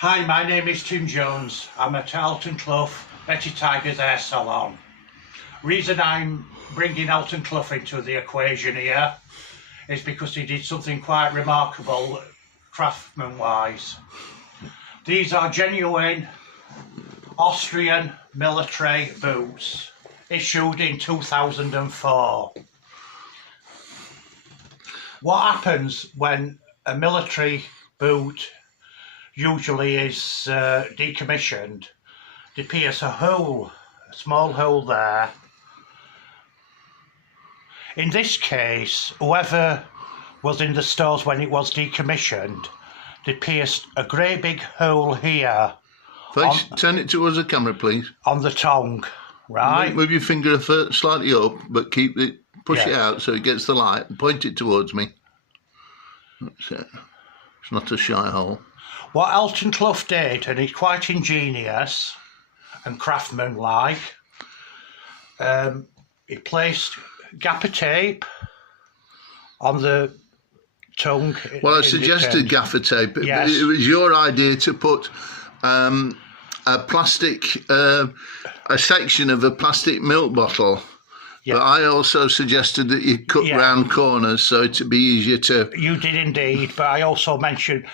Hi, my name is Tim Jones. I'm at Alton Clough, Betty Tigers Hair Salon. Reason I'm bringing Alton Clough into the equation here is because he did something quite remarkable craftsman-wise. These are genuine Austrian military boots issued in 2004. What happens when a military boot usually is decommissioned? They pierce a hole, a small hole there. In this case, whoever was in the stores when it was decommissioned, they pierced a great big hole here. Turn it towards the camera, please. On the tongue, right? Move your finger slightly up, but push it out so it gets the light, and point it towards me. That's it. It's not a shy hole. What Alton Clough did, and he's quite ingenious and craftsman-like, he placed gaffer tape on the tongue. Well, I suggested gaffer tape. Yes. It was your idea to put a plastic, a section of a plastic milk bottle. Yeah. But I also suggested that you cut round corners so it'd be easier to... You did indeed, but I also mentioned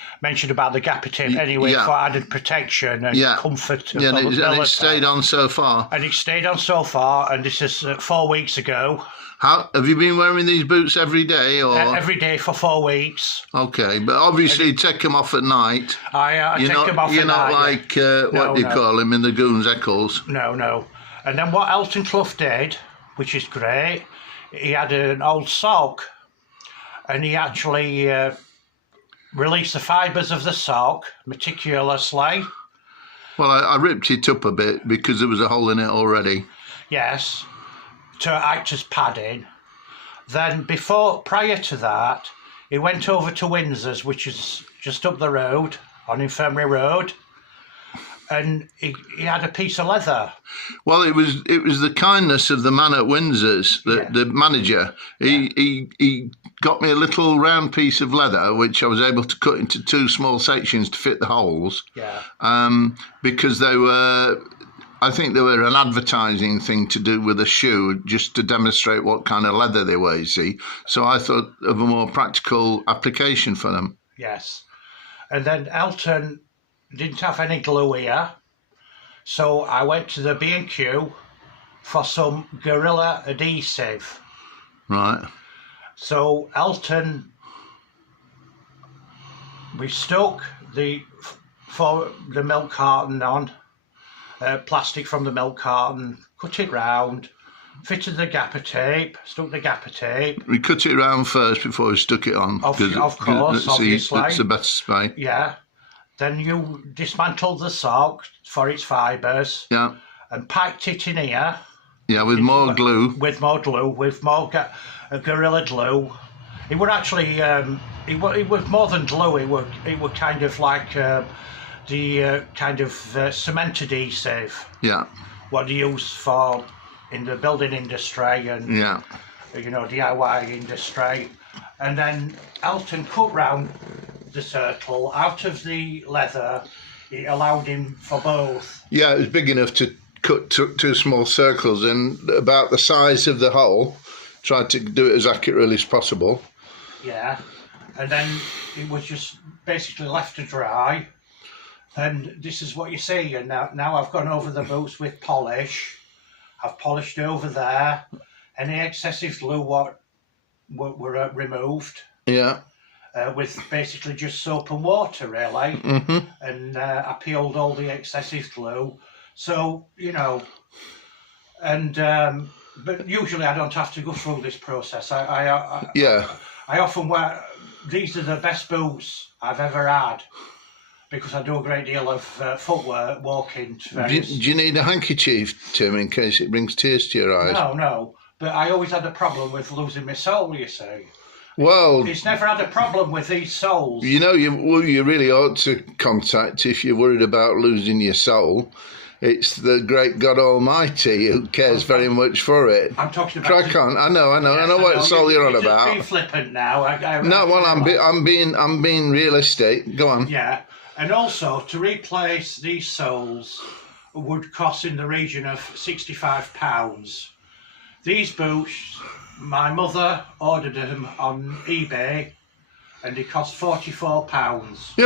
about the gaffer tape anyway for added protection and comfort. Yeah, and it stayed on so far. And it stayed on so far, and this is 4 weeks ago. Have you been wearing these boots every day? Or every day for 4 weeks. Okay, but obviously you take them off at night. I take them off at night. You're not like, what do you call him, in the Goons Eccles? No. And then what Alton Clough did, which is great, he had an old sock, and he actually released the fibres of the sock meticulously. Well, I ripped it up a bit because there was a hole in it already. Yes, to act as padding. Then prior to that, he went over to Windsor's, which is just up the road, on Infirmary Road, and he had a piece of leather. Well, it was the kindness of the man at Windsor's, the manager. He got me a little round piece of leather, which I was able to cut into 2 small sections to fit the holes. Yeah. Because I think they were an advertising thing to do with a shoe, just to demonstrate what kind of leather they were, you see. So I thought of a more practical application for them. Yes. And then Alton didn't have any glue here, so I went to the B&Q for some Gorilla adhesive. Right. So Alton, we stuck the milk carton on, plastic from the milk carton, cut it round, fitted the gaffer tape, stuck the gaffer tape. We cut it round first before we stuck it on. Of course, obviously. It's the best spray. Yeah. Then you dismantled the sock for its fibres. Yeah. And packed it in here. Yeah, with more glue. With more Gorilla glue. It were actually, it was more than glue. It were kind of like the kind of cement adhesive. Yeah. What they use for in the building industry and DIY industry. And then Alton cut round the circle out of the leather. It allowed him for both. Yeah, it was big enough to cut 2 small circles and about the size of the hole. Tried to do it as accurately as possible. Yeah, and then it was just basically left to dry, and this is what you see. And now I've gone over the boots with polish. I've polished over there. Any excessive glue were removed. Yeah. With basically just soap and water, really. Mm-hmm. And I peeled all the excessive glue. So, and but usually I don't have to go through this process. I often wear, these are the best boots I've ever had, because I do a great deal of footwork, walking. Do you need a handkerchief, Tim, in case it brings tears to your eyes? No, but I always had a problem with losing my soul, you see. Well, it's never had a problem with these soles. You really ought to contact, if you're worried about losing your soul, it's the great God Almighty who cares very much for it. I'm talking about. Crack on. I know what soul you're on about. Being flippant now. I'm being realistic. Go on. Yeah, And also, to replace these soles would cost in the region of £65. These boots, my mother ordered them on eBay, and they cost £44. You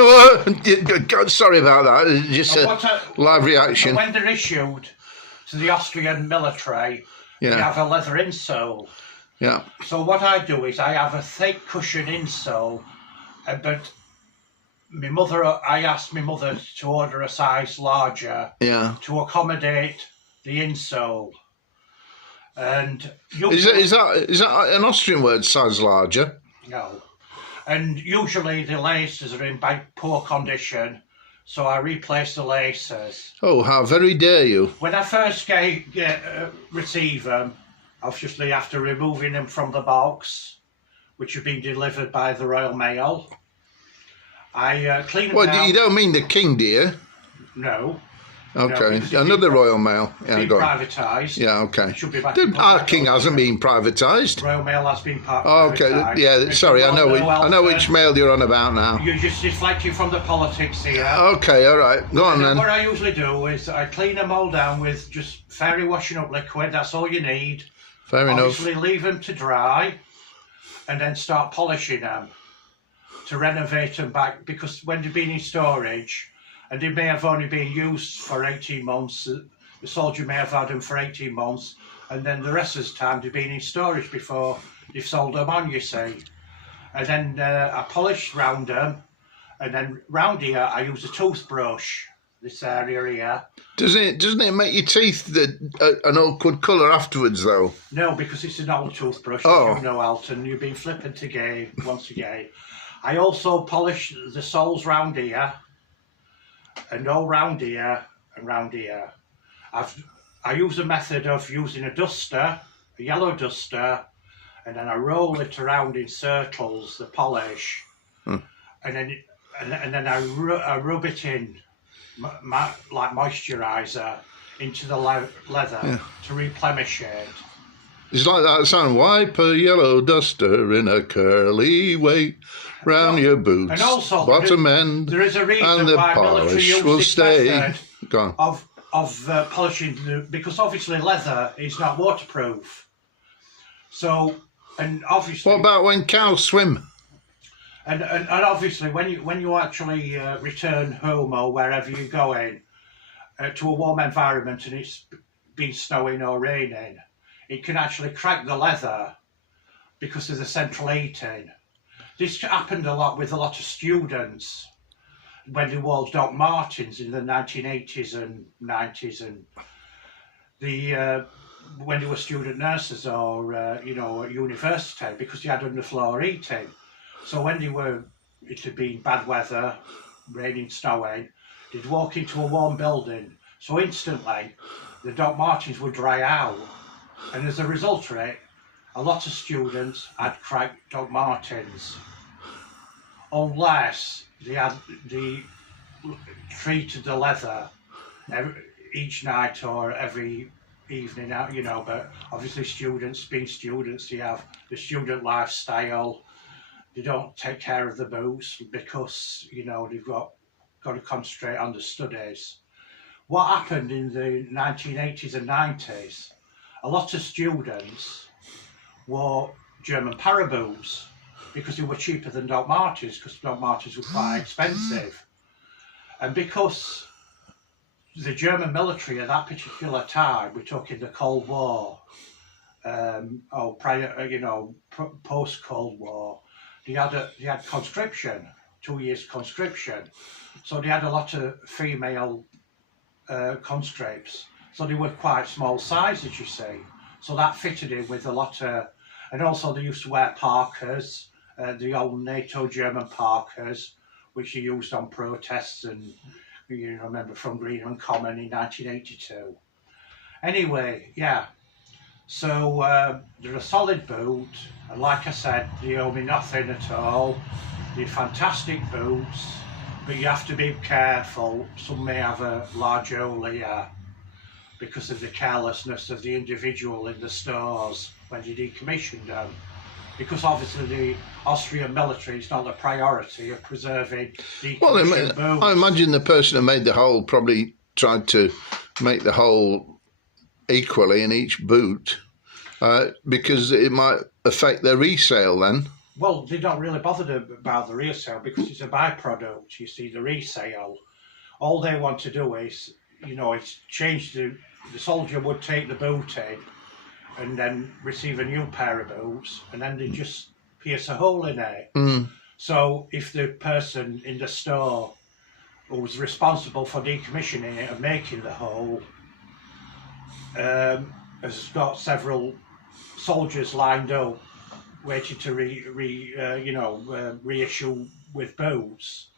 know, sorry about that. Just a live reaction. When they're issued to the Austrian military, they have a leather insole. Yeah. So what I do is I have a thick cushion insole, but I asked my mother to order a size larger to accommodate the insole. And is that an Austrian word, size larger? No. And usually the laces are in poor condition, so I replace the laces. Oh, how very dare you! When I first receive them, obviously after removing them from the box, which have been delivered by the Royal Mail, I clean them down. You don't mean the King, do you? No. Okay, no, another Royal Mail. It's been privatised. Yeah, okay. It should be back. Our King hasn't been privatised. Royal Mail has been privatised. Oh, okay, yeah. Sorry, I know which mail you're on about now. You're just deflecting from the politics here. Okay, all right. Go on then. What I usually do is I clean them all down with just fairy washing up liquid. That's all you need. Fair enough. Obviously, leave them to dry, and then start polishing them to renovate them back, because when they've been in storage and they may have only been used for 18 months, the soldier may have had them for 18 months, and then the rest of the time they've been in storage before they've sold them on, you see. And then I polish round them, and then round here I use a toothbrush, this area here. Doesn't it make your teeth an awkward colour afterwards, though? No, because it's an old toothbrush. Oh. You know, Alton, you've been flippant again, once again. I also polish the soles round here, and all round here, and round here. I use a method of using a duster, a yellow duster, and then I roll it around in circles, the polish, and then I rub it in, like moisturiser, into the leather to replenish it. It's like that song, wipe a yellow duster in a curly way round your boots, and also, bottom end, there is a reason and the why polish will stay. Go on. Of polishing, because obviously leather is not waterproof. So, and obviously... What about when cows swim? And obviously when you actually return home or wherever you're going to a warm environment and it's been snowing or raining, it can actually crack the leather because of the central heating. This happened a lot with a lot of students when they wore Doc Martens in the 1980s and 90s, and when they were student nurses or at university, because they had underfloor heating. So when it had been bad weather, raining, snowing, they'd walk into a warm building. So instantly, the Doc Martens would dry out. And as a result of it, a lot of students had cracked Doc Martens, unless they treated the leather each night or every evening, but obviously students, being students, they have the student lifestyle. They don't take care of the boots because, they've got to concentrate on the studies. What happened in the 1980s and 90s, a lot of students wore German para boots because they were cheaper than Doc Martens, because Doc Martens were quite expensive. And because the German military at that particular time, we're talking the Cold War, post-Cold War, they had conscription, 2 years conscription. So they had a lot of female conscripts. So they were quite small sizes, you see. So that fitted in with a lot of... And also they used to wear parkas, the old NATO German parkas, which they used on protests and, remember from Greenham Common in 1982. Anyway, yeah. So they're a solid boot, and like I said, they owe me nothing at all. They're fantastic boots, but you have to be careful. Some may have a large hole here because of the carelessness of the individual in the stores when they decommissioned them. because obviously the Austrian military is not the priority of preserving Well, decommissioned boots. I imagine the person who made the hole probably tried to make the hole equally in each boot, because it might affect their resale then. Well, they don't really bother about the resale because it's a byproduct, you see, the resale. All they want to do is, you know, it's change the soldier would take the boot in and then receive a new pair of boots, and then they just pierce a hole in it. So if the person in the store who was responsible for decommissioning it and making the hole has got several soldiers lined up waiting to reissue with boots,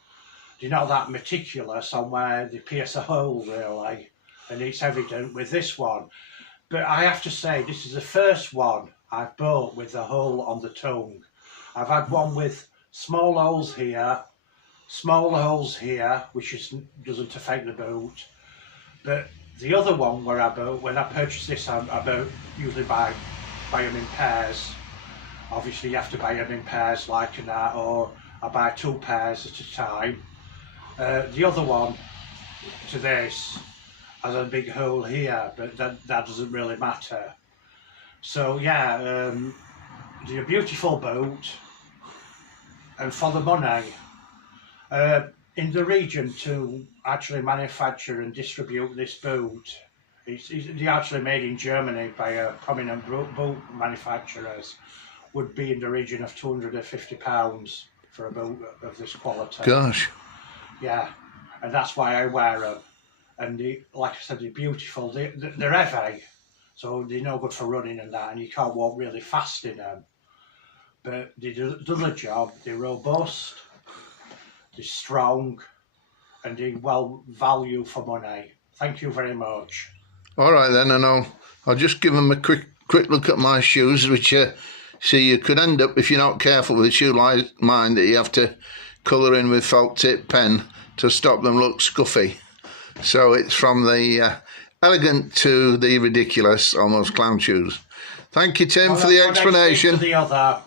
they're not that meticulous on where they pierce a hole really, and it's evident with this one. But I have to say, this is the first one I've bought with a hole on the tongue. I've had one with small holes here, which doesn't affect the boot. But the other one where I bought, when I purchased this, I usually buy them in pairs. Obviously you have to buy them in pairs like that, or I buy 2 pairs at a time. The other one to this has a big hole here, but that doesn't really matter. So yeah, they're a beautiful boot, and for the money, in the region to actually manufacture and distribute this boot, they're actually made in Germany by a prominent boot manufacturers, would be in the region of £250 for a boot of this quality. Gosh. Yeah, and that's why I wear them. And like I said, they're beautiful. They're heavy, so they're no good for running and that, and you can't walk really fast in them. But they do the job. They're robust, they're strong, and they're well value for money. Thank you very much. All right then, and I'll just give them a quick look at my shoes, which see, you could end up, if you're not careful with a shoe like mine, that you have to colour in with felt tip pen to stop them look scuffy. So it's from the elegant to the ridiculous, almost clown shoes. Thank you, Tim, for the explanation. To the other.